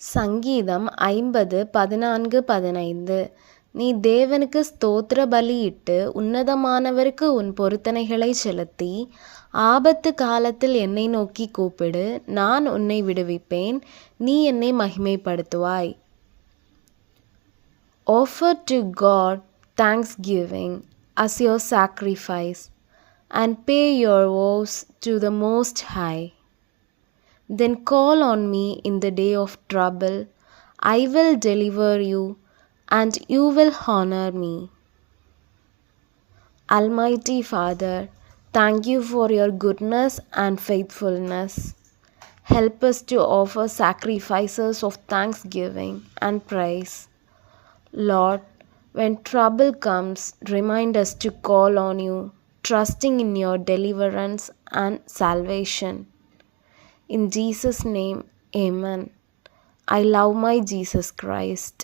சங்கீதம் 50:14-15. நீ தேவனுக்கு ஸ்தோத்திர பலியிட்டு உன்னதமானவருக்கு உன் பொருத்தனைகளைச் செலுத்தி, ஆபத்து காலத்தில் என்னை நோக்கி கூப்பிடு, நான் உன்னை விடுவிப்பேன், நீ என்னை மகிமைப்படுத்துவாய். Offer to God thanksgiving as your sacrifice, and pay your vows to the Most High. Then call on me in the day of trouble. I will deliver you, and you will honor me. Almighty Father, thank you for your goodness and faithfulness. Help us to offer sacrifices of thanksgiving and praise. Lord, when trouble comes, remind us to call on you, trusting in your deliverance and salvation. In Jesus' name, Amen. I love my Jesus Christ.